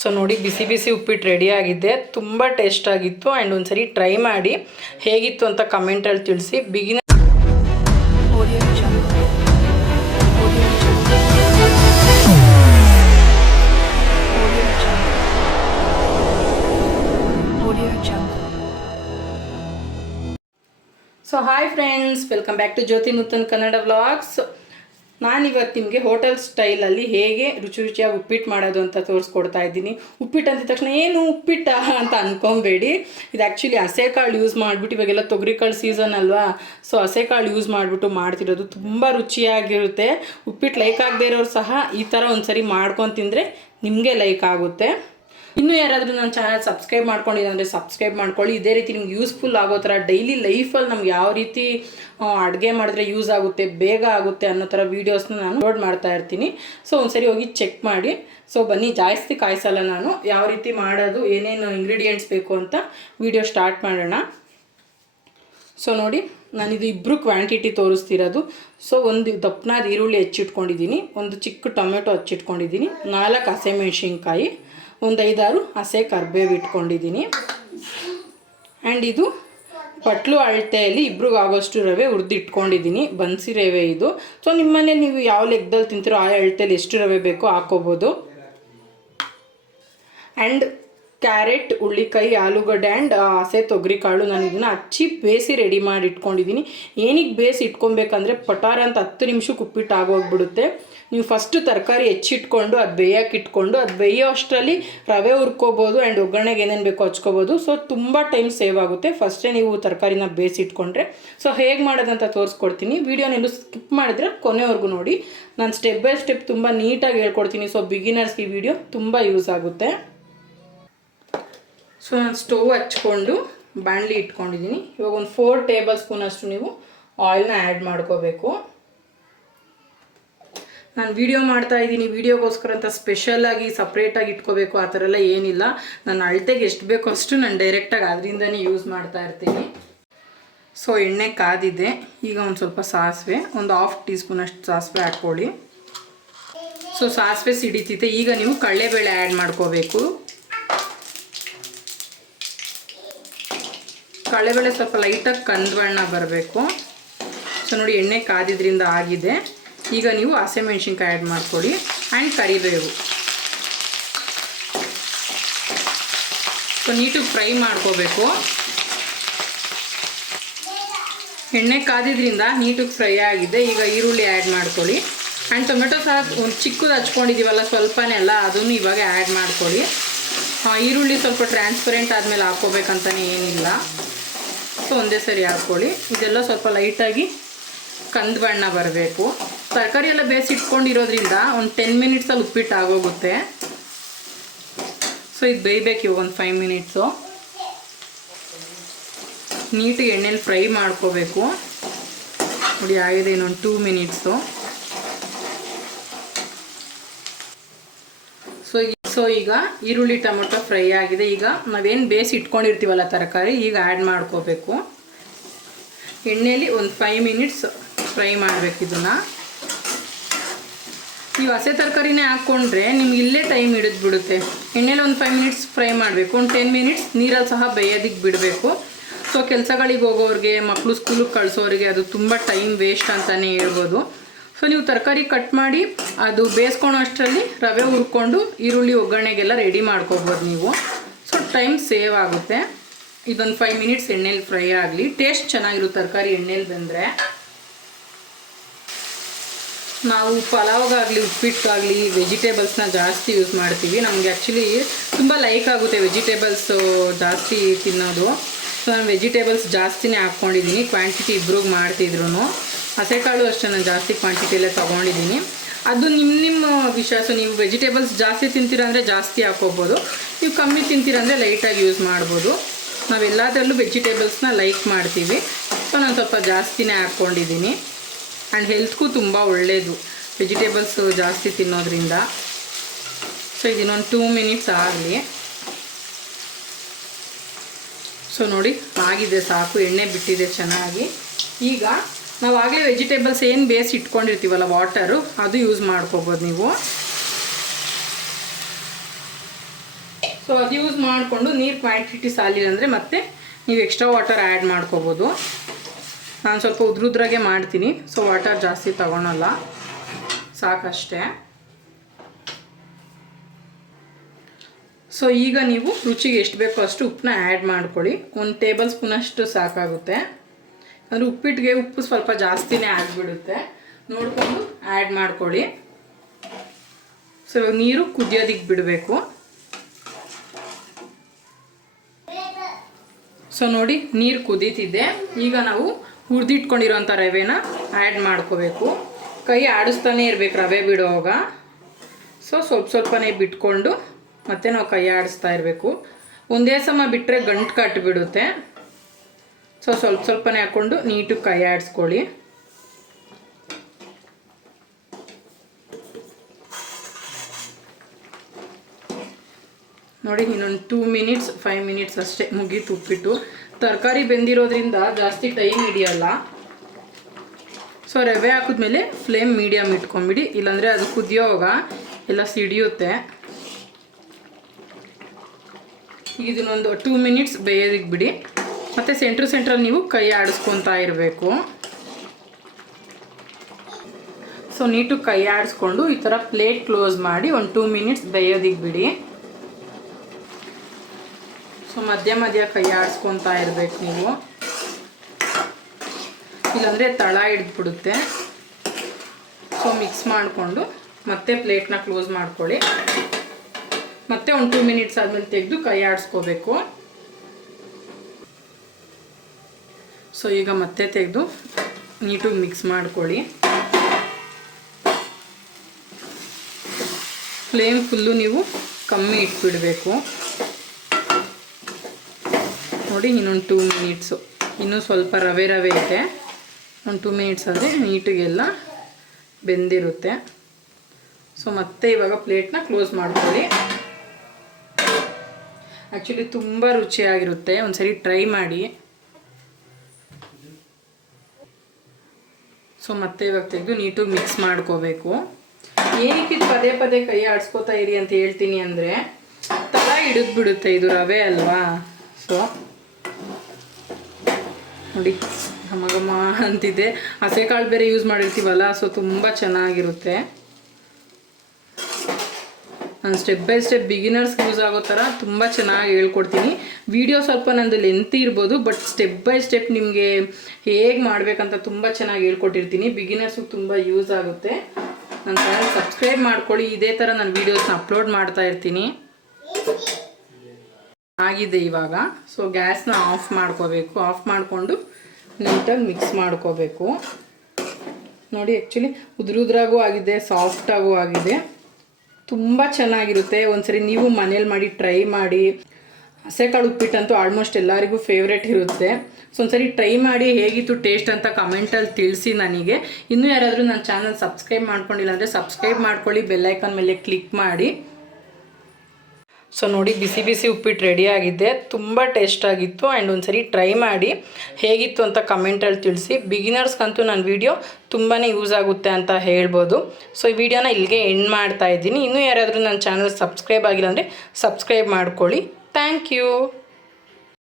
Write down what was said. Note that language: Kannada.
ಸೊ ನೋಡಿ ಬಿಸಿ ಬಿಸಿ ಉಪ್ಪಿಟ್ಟು ರೆಡಿ ಆಗಿದೆ. ತುಂಬ ಟೇಸ್ಟ್ ಆಗಿತ್ತು. ಆ್ಯಂಡ್ ಒಂದ್ಸರಿ ಟ್ರೈ ಮಾಡಿ ಹೇಗಿತ್ತು ಅಂತ ಕಮೆಂಟಲ್ಲಿ ತಿಳಿಸಿ. Beginner so hi friends, welcome back to Jyoti Nutan Kannada vlogs. ನಾನಿವತ್ತು ನಿಮಗೆ ಹೋಟೆಲ್ ಸ್ಟೈಲಲ್ಲಿ ಹೇಗೆ ರುಚಿ ರುಚಿಯಾಗಿ ಉಪ್ಪಿಟ್ಟು ಮಾಡೋದು ಅಂತ ತೋರಿಸ್ಕೊಡ್ತಾ ಇದ್ದೀನಿ. ಉಪ್ಪಿಟ್ಟು ಅಂದಿದ ತಕ್ಷಣ ಏನು ಉಪ್ಪಿಟ್ಟ ಅಂತ ಅಂದ್ಕೊಬೇಡಿ. ಇದು ಆ್ಯಕ್ಚುಲಿ ಹಸೆಕಾಳು ಯೂಸ್ ಮಾಡಿಬಿಟ್ಟು, ಇವಾಗೆಲ್ಲ ತೊಗರಿಕಾಳು ಸೀಸನ್ ಅಲ್ವಾ, ಸೊ ಹಸೆಕಾಳು ಯೂಸ್ ಮಾಡಿಬಿಟ್ಟು ಮಾಡ್ತಿರೋದು. ತುಂಬ ರುಚಿಯಾಗಿರುತ್ತೆ. ಉಪ್ಪಿಟ್ಟು ಲೈಕ್ ಆಗದೆ ಇರೋರು ಸಹ ಈ ಥರ ಒಂದ್ಸರಿ ಮಾಡ್ಕೊಂಡು ತಿಂದರೆ ನಿಮಗೆ ಲೈಕ್ ಆಗುತ್ತೆ. ಇನ್ನೂ ಯಾರಾದರೂ ನನ್ನ ಚಾನಲ್ ಸಬ್ಸ್ಕ್ರೈಬ್ ಮಾಡ್ಕೊಂಡಿಲ್ಲ ಅಂದರೆ ಸಬ್ಸ್ಕ್ರೈಬ್ ಮಾಡ್ಕೊಳ್ಳಿ. ಇದೇ ರೀತಿ ನಿಮ್ಗೆ ಯೂಸ್ಫುಲ್ ಆಗೋ ಥರ ಡೈಲಿ ಲೈಫಲ್ಲಿ ನಮ್ಗೆ ಯಾವ ರೀತಿ ಅಡುಗೆ ಮಾಡಿದ್ರೆ ಯೂಸ್ ಆಗುತ್ತೆ, ಬೇಗ ಆಗುತ್ತೆ ಅನ್ನೋ ಥರ ವೀಡಿಯೋಸ್ನ ನಾನು ಅಪ್ಲೋಡ್ ಮಾಡ್ತಾ ಇರ್ತೀನಿ. ಸೊ ಒಂದ್ಸರಿ ಹೋಗಿ ಚೆಕ್ ಮಾಡಿ. ಸೊ ಬನ್ನಿ, ಜಾಸ್ತಿ ಕಾಯಿಸಲ್ಲ ನಾನು, ಯಾವ ರೀತಿ ಮಾಡೋದು, ಏನೇನು ಇಂಗ್ರೀಡಿಯೆಂಟ್ಸ್ ಬೇಕು ಅಂತ ವೀಡಿಯೋ ಸ್ಟಾರ್ಟ್ ಮಾಡೋಣ. ಸೊ ನೋಡಿ, ನಾನಿದು ಇಬ್ಬರು ಕ್ವಾಂಟಿಟಿ ತೋರಿಸ್ತಿರೋದು. ಸೊ ಒಂದು ದಪ್ಪನಾದ ಈರುಳ್ಳಿ ಹೆಚ್ಚಿಟ್ಕೊಂಡಿದ್ದೀನಿ, ಒಂದು ಚಿಕ್ಕ ಟೊಮೆಟೊ ಹಚ್ಚಿಟ್ಕೊಂಡಿದ್ದೀನಿ, 4 ಹಸಿಮೆಣ್ಸಿನ್ಕಾಯಿ, ಒಂದು 5-6 ಹಸೆ ಕರಿಬೇವು ಇಟ್ಕೊಂಡಿದ್ದೀನಿ. ಆ್ಯಂಡ್ ಇದು ಪಟ್ಲು ಅಳತೆಯಲ್ಲಿ ಇಬ್ರಿಗೆ ಆಗೋಷ್ಟು ರವೆ ಹುರಿದಿಟ್ಕೊಂಡಿದ್ದೀನಿ, ಬನ್ಸಿ ರವೆ ಇದು. ಸೊ ನಿಮ್ಮ ಮನೇಲಿ ನೀವು ಯಾವ ಲೆಕ್ಕದಲ್ಲಿ ತಿಂತೀರೋ ಆ ಅಳತೆಯಲ್ಲಿ ಎಷ್ಟು ರವೆ ಬೇಕೋ ಹಾಕ್ಕೋಬೋದು. ಆ್ಯಂಡ್ ಕ್ಯಾರೆಟ್, ಹುಳ್ಳಿಕಾಯಿ, ಆಲೂಗಡ್ಡೆ ಆ್ಯಂಡ್ ಹಸೆ ತೊಗರಿಕಾಳು ನಾನು ಇದನ್ನು ಹಚ್ಚಿ ಬೇಯಿಸಿ ರೆಡಿ ಮಾಡಿ ಇಟ್ಕೊಂಡಿದ್ದೀನಿ. ಏನಕ್ಕೆ ಬೇಯಿಸಿ ಇಟ್ಕೊಬೇಕಂದ್ರೆ ಪಟಾರ ಅಂತ 10 ನಿಮಿಷಕ್ಕೆ ಉಪ್ಪಿಟ್ಟು ಆಗೋಗ್ಬಿಡುತ್ತೆ. ನೀವು ಫಸ್ಟು ತರಕಾರಿ ಹೆಚ್ಚಿಟ್ಕೊಂಡು ಅದು ಬೇಯಕ್ಕೆ ಇಟ್ಕೊಂಡು ಅದು ಬೇಯೋ ಅಷ್ಟರಲ್ಲಿ ರವೆ ಹುರ್ಕೋಬೋದು ಆ್ಯಂಡ್ ಒಗ್ಗರಣೆಗೆ ಏನೇನು ಬೇಕೋ ಹಚ್ಕೋಬೋದು. ಸೊ ತುಂಬ ಟೈಮ್ ಸೇವ್ ಆಗುತ್ತೆ ಫಸ್ಟೇ ನೀವು ತರಕಾರಿನ ಬೇಯಿಸಿಟ್ಕೊಂಡ್ರೆ. ಸೊ ಹೇಗೆ ಮಾಡೋದಂತ ತೋರಿಸ್ಕೊಡ್ತೀನಿ. ವೀಡಿಯೋನೆಲ್ಲೂ ಸ್ಕಿಪ್ ಮಾಡಿದ್ರೆ ಕೊನೆವರೆಗೂ ನೋಡಿ. ನಾನು ಸ್ಟೆಪ್ ಬೈ ಸ್ಟೆಪ್ ತುಂಬ ನೀಟಾಗಿ ಹೇಳ್ಕೊಡ್ತೀನಿ. ಸೊ ಬಿಗಿನರ್ಸ್ಗೆ ಈ ವಿಡಿಯೋ ತುಂಬ ಯೂಸ್ ಆಗುತ್ತೆ. ಸೊ ನಾನು ಸ್ಟವ್ ಹಚ್ಕೊಂಡು ಬಾಣಲಿ ಇಟ್ಕೊಂಡಿದ್ದೀನಿ. ಇವಾಗ ಒಂದು 4 ಟೇಬಲ್ ಸ್ಪೂನ್ ಅಷ್ಟು ನೀವು ಆಯಿಲ್ನ ಆ್ಯಡ್ ಮಾಡ್ಕೋಬೇಕು. ನಾನು ವೀಡಿಯೋ ಮಾಡ್ತಾಯಿದ್ದೀನಿ, ವೀಡಿಯೋಗೋಸ್ಕರ ಅಂತ ಸ್ಪೆಷಲಾಗಿ ಸಪ್ರೇಟಾಗಿ ಇಟ್ಕೋಬೇಕು ಆ ಥರ ಎಲ್ಲ ಏನಿಲ್ಲ. ನಾನು ಅಳತೆಗೆ ಎಷ್ಟು ಬೇಕೋ ಅಷ್ಟು ನಾನು ಡೈರೆಕ್ಟಾಗಿ ಅದರಿಂದನೇ ಯೂಸ್ ಮಾಡ್ತಾ ಇರ್ತೀನಿ. ಸೊ ಎಣ್ಣೆ ಕಾದಿದೆ. ಈಗ ಒಂದು ಸ್ವಲ್ಪ ಸಾಸಿವೆ, ಒಂದು 1/2 ಟೀ ಸ್ಪೂನ್ ಅಷ್ಟು ಸಾಸಿವೆ ಹಾಕ್ಕೊಳ್ಳಿ. ಸೊ ಸಾಸಿವೆ ಸಿಡಿತಿದೆ. ಈಗ ನೀವು ಕಡಲೆಬೇಳೆ ಆ್ಯಡ್ ಮಾಡ್ಕೋಬೇಕು. ಕಡಲೆಬೇಳೆ ಸ್ವಲ್ಪ ಲೈಟಾಗಿ ಕಂದು ಬಣ್ಣ ಬರಬೇಕು. ಸೊ ನೋಡಿ, ಎಣ್ಣೆ ಕಾದಿದ್ರಿಂದ ಆಗಿದೆ. ಈಗ ನೀವು ಹಸಿಮೆಣ್ಸಿನ್ಕಾಯಿ ಆ್ಯಡ್ ಮಾಡ್ಕೊಳ್ಳಿ ಆ್ಯಂಡ್ ಕರಿಬೇವು. ಸೊ ನೀಟಾಗಿ ಫ್ರೈ ಮಾಡ್ಕೋಬೇಕು. ಎಣ್ಣೆ ಕಾದಿದ್ರಿಂದ ನೀಟಾಗಿ ಫ್ರೈ ಆಗಿದೆ. ಈಗ ಈರುಳ್ಳಿ ಆ್ಯಡ್ ಮಾಡ್ಕೊಳ್ಳಿ ಆ್ಯಂಡ್ ಟೊಮೆಟೊ ಸಹ ಒಂದು ಚಿಕ್ಕದು ಹಚ್ಕೊಂಡಿದ್ದೀವಲ್ಲ ಸ್ವಲ್ಪನೇ ಅಲ್ಲ, ಅದನ್ನು ಇವಾಗ ಆ್ಯಡ್ ಮಾಡ್ಕೊಳ್ಳಿ. ಈರುಳ್ಳಿ ಸ್ವಲ್ಪ ಟ್ರಾನ್ಸ್ಪರೆಂಟ್ ಆದಮೇಲೆ ಹಾಕ್ಕೋಬೇಕಂತಲೇ ಏನಿಲ್ಲ. ಸೊ ಒಂದೇ ಸರಿ ಹಾಕ್ಕೊಳ್ಳಿ. ಇದೆಲ್ಲ ಸ್ವಲ್ಪ ಲೈಟಾಗಿ ಕಂದು ಬಣ್ಣ ಬರಬೇಕು. ತರಕಾರಿ ಎಲ್ಲ ಬೇಯಿಸಿ ಇಟ್ಕೊಂಡಿರೋದ್ರಿಂದ ಒಂದು 10 ಮಿನಿಟ್ಸಲ್ಲಿ ಉಪ್ಪಿಟ್ಟು ಆಗೋಗುತ್ತೆ. ಸೊ ಇದು ಬೇಯಬೇಕು ಇವಾಗ ಒಂದು 5 ಮಿನಿಟ್ಸು. ನೀಟಾಗಿ ಎಣ್ಣೆಲಿ ಫ್ರೈ ಮಾಡ್ಕೋಬೇಕು. ನೋಡಿ ಆಗಿದೆ, ಇನ್ನೊಂದು 2 ಮಿನಿಟ್ಸು. ಸೊ ಈಗ ಈರುಳ್ಳಿ ಟೊಮೆಟೊ ಫ್ರೈ ಆಗಿದೆ. ಈಗ ನಾವೇನು ಬೇಯಿಸಿ ಇಟ್ಕೊಂಡಿರ್ತೀವಲ್ಲ ತರಕಾರಿ, ಈಗ ಆ್ಯಡ್ ಮಾಡ್ಕೋಬೇಕು. ಎಣ್ಣೆಯಲ್ಲಿ ಒಂದು 5 ಮಿನಿಟ್ಸ್ ಫ್ರೈ ಮಾಡಬೇಕು ಇದನ್ನು. ನೀವು ಹಸೆ ತರಕಾರಿನೇ ಹಾಕ್ಕೊಂಡ್ರೆ ನಿಮ್ಗೆ ಇಲ್ಲೇ ಟೈಮ್ ಹಿಡಿದ್ಬಿಡುತ್ತೆ. ಎಣ್ಣೆಲಿ ಒಂದು 5 ಮಿನಿಟ್ಸ್ ಫ್ರೈ ಮಾಡಬೇಕು. ಒಂದು 10 ಮಿನಿಟ್ಸ್ ನೀರಲ್ಲಿ ಸಹ ಬೇಯೋದಕ್ಕೆ ಬಿಡಬೇಕು. ಸೊ ಕೆಲಸಗಳಿಗೆ ಹೋಗೋರಿಗೆ, ಮಕ್ಕಳು ಸ್ಕೂಲಿಗೆ ಕಳಿಸೋರಿಗೆ ಅದು ತುಂಬ ಟೈಮ್ ವೇಸ್ಟ್ ಅಂತಲೇ ಹೇಳ್ಬೋದು. ಸೊ ನೀವು ತರಕಾರಿ ಕಟ್ ಮಾಡಿ ಅದು ಬೇಯಿಸ್ಕೊಳೋ ಅಷ್ಟರಲ್ಲಿ ರವೆ ಹುರ್ಕೊಂಡು ಈರುಳ್ಳಿ ಒಗ್ಗರಣೆಗೆಲ್ಲ ರೆಡಿ ಮಾಡ್ಕೋಬೋದು ನೀವು. ಸೊ ಟೈಮ್ ಸೇವ್ ಆಗುತ್ತೆ. ಇದೊಂದು 5 ಮಿನಿಟ್ಸ್ ಎಣ್ಣೆಲಿ ಫ್ರೈ ಆಗಲಿ. ಟೇಸ್ಟ್ ಚೆನ್ನಾಗಿರುತ್ತೆ ತರಕಾರಿ ಎಣ್ಣೆಲಿ ಬಂದರೆ. ನಾವು ಪಲಾವ್ಗಾಗಲಿ ಉಪ್ಪಿಟ್ಟಿಗಾಗಲಿ ವೆಜಿಟೇಬಲ್ಸ್ನ ಜಾಸ್ತಿ ಯೂಸ್ ಮಾಡ್ತೀವಿ. ನಮಗೆ ಆ್ಯಕ್ಚುಲಿ ತುಂಬ ಲೈಕ್ ಆಗುತ್ತೆ ವೆಜಿಟೇಬಲ್ಸು ಜಾಸ್ತಿ ತಿನ್ನೋದು. ಸೊ ನಾನು ವೆಜಿಟೇಬಲ್ಸ್ ಜಾಸ್ತಿನೇ ಹಾಕ್ಕೊಂಡಿದ್ದೀನಿ. ಕ್ವಾಂಟಿಟಿ ಇಬ್ರಿಗೆ ಮಾಡ್ತಿದ್ರು. ಹಸೆಕಾಳು ಅಷ್ಟೇ ನಾನು ಜಾಸ್ತಿ ಕ್ವಾಂಟಿಟಿಯಲ್ಲೇ ತೊಗೊಂಡಿದ್ದೀನಿ. ಅದು ನಿಮ್ಮ ವಿಷಯ. ಸೊ ನೀವು ವೆಜಿಟೇಬಲ್ಸ್ ಜಾಸ್ತಿ ತಿಂತೀರ ಅಂದರೆ ಜಾಸ್ತಿ ಹಾಕ್ಕೋಬೋದು, ನೀವು ಕಮ್ಮಿ ತಿಂತೀರ ಅಂದರೆ ಲೈಟಾಗಿ ಯೂಸ್ ಮಾಡ್ಬೋದು. ನಾವೆಲ್ಲದರಲ್ಲೂ ವೆಜಿಟೇಬಲ್ಸ್ನ ಲೈಕ್ ಮಾಡ್ತೀವಿ. ಸೊ ನಾನು ಸ್ವಲ್ಪ ಜಾಸ್ತಿನೇ ಹಾಕ್ಕೊಂಡಿದ್ದೀನಿ. ಆ್ಯಂಡ್ ಹೆಲ್ತ್ಗೂ ತುಂಬ ಒಳ್ಳೆಯದು ವೆಜಿಟೇಬಲ್ಸು ಜಾಸ್ತಿ ತಿನ್ನೋದ್ರಿಂದ. ಸೊ ಇದನ್ನೊಂದು 2 ಮಿನಿಟ್ಸ್ ಆಗಲಿ. ಸೊ ನೋಡಿ ಆಗಿದೆ, ಸಾಕು, ಎಣ್ಣೆ ಬಿಟ್ಟಿದೆ ಚೆನ್ನಾಗಿ. ಈಗ ನಾವು ಆಗಲೇ ವೆಜಿಟೇಬಲ್ಸ್ ಏನು ಬೇಯಿಸಿ ಇಟ್ಕೊಂಡಿರ್ತೀವಲ್ಲ ವಾಟರು, ಅದು ಯೂಸ್ ಮಾಡ್ಕೋಬೋದು ನೀವು. ಸೊ ಅದು ಯೂಸ್ ಮಾಡಿಕೊಂಡು ನೀರು ಕ್ವಾಂಟಿಟಿ ಸಾಲಿಲ್ಲ ಅಂದರೆ ಮತ್ತೆ ನೀವು ಎಕ್ಸ್ಟ್ರಾ ವಾಟರ್ ಆ್ಯಡ್ ಮಾಡ್ಕೋಬೋದು. ನಾನು ಸ್ವಲ್ಪ ಉದ್ರುದ್ರಾಗೆ ಮಾಡ್ತೀನಿ, ಸೊ ವಾಟರ್ ಜಾಸ್ತಿ ತಗೊಳಲ್ಲ, ಸಾಕಷ್ಟೇ. ಸೊ ಈಗ ನೀವು ರುಚಿಗೆ ಎಷ್ಟು ಬೇಕೋ ಅಷ್ಟು ಉಪ್ಪನ್ನ ಆ್ಯಡ್ ಮಾಡ್ಕೊಳ್ಳಿ. 1 ಟೇಬಲ್ ಸ್ಪೂನಷ್ಟು ಸಾಕಾಗುತ್ತೆ. ಅಂದರೆ ಉಪ್ಪಿಟ್ಟಿಗೆ ಉಪ್ಪು ಸ್ವಲ್ಪ ಜಾಸ್ತಿನೇ ಆಗಿಬಿಡುತ್ತೆ, ನೋಡಿಕೊಂಡು ಆ್ಯಡ್ ಮಾಡ್ಕೊಳ್ಳಿ. ಸೊ ಇವಾಗ ನೀರು ಕುದಿಯೋದಕ್ಕೆ ಬಿಡಬೇಕು. ಸೊ ನೋಡಿ ನೀರು ಕುದೀತಿದೆ. ಈಗ ನಾವು ಹುರಿದಿಟ್ಕೊಂಡಿರೋಂಥ ರವೆನ ಆ್ಯಡ್ ಮಾಡ್ಕೋಬೇಕು. ಕೈ ಆಡಿಸ್ತಾನೆ ಇರಬೇಕು ರವೆ ಬಿಡುವಾಗ. ಸೊ ಸ್ವಲ್ಪನೇ ಬಿಟ್ಕೊಂಡು ಮತ್ತೆ ನಾವು ಕೈ ಆಡಿಸ್ತಾ ಇರಬೇಕು. ಒಂದೇ ಸಮ ಬಿಟ್ಟರೆ ಗಂಟು ಕಟ್ಟಿಬಿಡುತ್ತೆ. ಸೊ ಸ್ವಲ್ಪನೇ ಹಾಕ್ಕೊಂಡು ನೀಟಾಗಿ ಕೈ ಆಡಿಸ್ಕೊಳ್ಳಿ. ನೋಡಿ ಇನ್ನೊಂದು 2 ಮಿನಿಟ್ಸ್ 5 ಮಿನಿಟ್ಸ್ ಅಷ್ಟೇ, ಮುಗೀತು ಉಪ್ಪಿಟ್ಟು. ತರಕಾರಿ ಬೆಂದಿರೋದ್ರಿಂದ ಜಾಸ್ತಿ ಟೈಮ್ ಹಿಡಿಯಲ್ಲ. ಸೊ ರವೆ ಹಾಕಿದ್ಮೇಲೆ ಫ್ಲೇಮ್ ಮೀಡಿಯಮ್ ಇಟ್ಕೊಂಬಿಡಿ, ಇಲ್ಲಾಂದರೆ ಅದು ಕುದಿಯೋವಾಗ ಎಲ್ಲ ಸಿಡಿಯುತ್ತೆ. ಇದನ್ನೊಂದು 2 ಮಿನಿಟ್ಸ್ ಬೇಯೋದಕ್ಕೆ ಬಿಡಿ. ಮತ್ತು ಸೆಂಟ್ರಲ್ಲಿ ನೀವು ಕೈ ಆಡಿಸ್ಕೊತಾ ಇರಬೇಕು. ಸೊ ನೀಟಾಗಿ ಕೈ ಆಡಿಸ್ಕೊಂಡು ಈ ಥರ ಪ್ಲೇಟ್ ಕ್ಲೋಸ್ ಮಾಡಿ ಒಂದು 2 ಮಿನಿಟ್ಸ್ ಬೇಯೋದಕ್ಕೆ ಬಿಡಿ. ಸೊ ಮಧ್ಯ ಕೈ ಆಡಿಸ್ಕೊತಾ ಇರಬೇಕು ನೀವು, ಇಲ್ಲಾಂದರೆ ತಳ ಹಿಡಿದ್ಬಿಡುತ್ತೆ. ಸೊ ಮಿಕ್ಸ್ ಮಾಡಿಕೊಂಡು ಮತ್ತೆ ಪ್ಲೇಟ್ನ ಕ್ಲೋಸ್ ಮಾಡ್ಕೊಳ್ಳಿ. ಮತ್ತೆ ಒಂದು 2 ಮಿನಿಟ್ಸ್ ಆದಮೇಲೆ ತೆಗೆದು ಕೈ ಆಡಿಸ್ಕೋಬೇಕು. ಸೊ ಈಗ ಮತ್ತೆ ತೆಗೆದು ನೀಟಾಗಿ ಮಿಕ್ಸ್ ಮಾಡ್ಕೊಳ್ಳಿ. ಫ್ಲೇಮ್ ಫುಲ್ಲು ನೀವು ಕಮ್ಮಿ ಇಟ್ಬಿಡಬೇಕು. ನೋಡಿ ಇನ್ನೊಂದು 2 ಮಿನಿಟ್ಸು, ಇನ್ನೂ ಸ್ವಲ್ಪ ರವೆ ಇದೆ. ಒಂದು 2 ಮಿನಿಟ್ಸ್ ಆದರೆ ನೀಟಿಗೆಲ್ಲ ಬೆಂದಿರುತ್ತೆ. ಸೊ ಮತ್ತೆ ಇವಾಗ ಪ್ಲೇಟ್ನ ಕ್ಲೋಸ್ ಮಾಡ್ಕೊಳ್ಳಿ. ಆ್ಯಕ್ಚುಲಿ ತುಂಬ ರುಚಿಯಾಗಿರುತ್ತೆ, ಒಂದ್ಸರಿ ಟ್ರೈ ಮಾಡಿ. ಸೊ ಮತ್ತೆ ಇವಾಗ ತೆಗೆದು ನೀಟಾಗಿ ಮಿಕ್ಸ್ ಮಾಡ್ಕೋಬೇಕು. ಏನಕ್ಕೆ ಪದೇ ಕೈ ಆಡಿಸ್ಕೋತಾ ಇರಿ ಅಂತ ಹೇಳ್ತೀನಿ ಅಂದರೆ ತಳ ಹಿಡಿದ್ಬಿಡುತ್ತೆ, ಇದು ರವೆ ಅಲ್ವಾ. ಸೊ ನೋಡಿ ಘಮ ಅಂತಿದೆ. ಹಸೆಕಾಳು ಬೇರೆ ಯೂಸ್ ಮಾಡಿರ್ತೀವಲ್ಲ, ಸೊ ತುಂಬ ಚೆನ್ನಾಗಿರುತ್ತೆ. ನಾನು ಸ್ಟೆಪ್ ಬೈ ಸ್ಟೆಪ್ ಬಿಗಿನರ್ಸ್ಗೆ ಯೂಸ್ ಆಗೋ ಥರ ತುಂಬ ಚೆನ್ನಾಗಿ ಹೇಳ್ಕೊಡ್ತೀನಿ. ವಿಡಿಯೋ ಸ್ವಲ್ಪ ನಂದು ಲೆಂತಿ ಇರ್ಬೋದು, ಬಟ್ ಸ್ಟೆಪ್ ಬೈ ಸ್ಟೆಪ್ ನಿಮಗೆ ಹೇಗೆ ಮಾಡಬೇಕಂತ ತುಂಬ ಚೆನ್ನಾಗಿ ಹೇಳ್ಕೊಟ್ಟಿರ್ತೀನಿ. ಬಿಗಿನರ್ಸ್ಗೆ ತುಂಬ ಯೂಸ್ ಆಗುತ್ತೆ. ನನ್ನ ಚಾನಲ್ ಸಬ್ಸ್ಕ್ರೈಬ್ ಮಾಡ್ಕೊಳ್ಳಿ, ಇದೇ ಥರ ನಾನು ವೀಡಿಯೋಸ್ನ ಅಪ್ಲೋಡ್ ಮಾಡ್ತಾ ಇರ್ತೀನಿ. ಆಗಿದೆ ಇವಾಗ. ಸೊ ಗ್ಯಾಸ್ನ ಆಫ್ ಮಾಡ್ಕೋಬೇಕು. ಆಫ್ ಮಾಡಿಕೊಂಡು ನೀಟಾಗಿ ಮಿಕ್ಸ್ ಮಾಡ್ಕೋಬೇಕು. ನೋಡಿ ಆ್ಯಕ್ಚುಲಿ ಉದ್ರಾಗೂ ಆಗಿದೆ, ಸಾಫ್ಟಾಗೂ ಆಗಿದೆ, ತುಂಬ ಚೆನ್ನಾಗಿರುತ್ತೆ. ಒಂದ್ಸರಿ ನೀವು ಮನೇಲಿ ಮಾಡಿ ಟ್ರೈ ಮಾಡಿ. ಹಸೆಕಾಳು ಉಪ್ಪಿಟ್ಟಂತೂ ಆಲ್ಮೋಸ್ಟ್ ಎಲ್ಲರಿಗೂ ಫೇವ್ರೇಟ್ ಇರುತ್ತೆ. ಸೊ ಒಂದ್ಸರಿ ಟ್ರೈ ಮಾಡಿ ಹೇಗಿತ್ತು ಟೇಸ್ಟ್ ಅಂತ ಕಮೆಂಟಲ್ಲಿ ತಿಳಿಸಿ ನನಗೆ. ಇನ್ನೂ ಯಾರಾದರೂ ನನ್ನ ಚಾನಲ್ ಸಬ್ಸ್ಕ್ರೈಬ್ ಮಾಡ್ಕೊಂಡಿಲ್ಲ ಅಂದರೆ ಸಬ್ಸ್ಕ್ರೈಬ್ ಮಾಡ್ಕೊಳ್ಳಿ, ಬೆಲ್ಲೈಕನ್ ಮೇಲೆ ಕ್ಲಿಕ್ ಮಾಡಿ. ಸೊ ನೋಡಿ ಬಿಸಿ ಉಪ್ಪಿಟ್ಟು ರೆಡಿಯಾಗಿದೆ, ತುಂಬ ಟೇಸ್ಟಾಗಿತ್ತು. ಆ್ಯಂಡ್ ಒಂದ್ಸರಿ ಟ್ರೈ ಮಾಡಿ ಹೇಗಿತ್ತು ಅಂತ ಕಮೆಂಟಲ್ಲಿ ತಿಳಿಸಿ. ಬಿಗಿನರ್ಸ್ಗಂತೂ ನನ್ನ ವೀಡಿಯೋ ತುಂಬಾ ಯೂಸ್ ಆಗುತ್ತೆ ಅಂತ ಹೇಳ್ಬೋದು. ಸೊ ಈ ವಿಡಿಯೋನ ಇಲ್ಲಿಗೆ ಎಂಡ್ ಮಾಡ್ತಾ ಇದ್ದೀನಿ. ಇನ್ನೂ ಯಾರಾದರೂ ನನ್ನ ಚಾನಲ್ ಸಬ್ಸ್ಕ್ರೈಬ್ ಆಗಿಲ್ಲ ಅಂದರೆ ಸಬ್ಸ್ಕ್ರೈಬ್ ಮಾಡ್ಕೊಳ್ಳಿ. Thank you.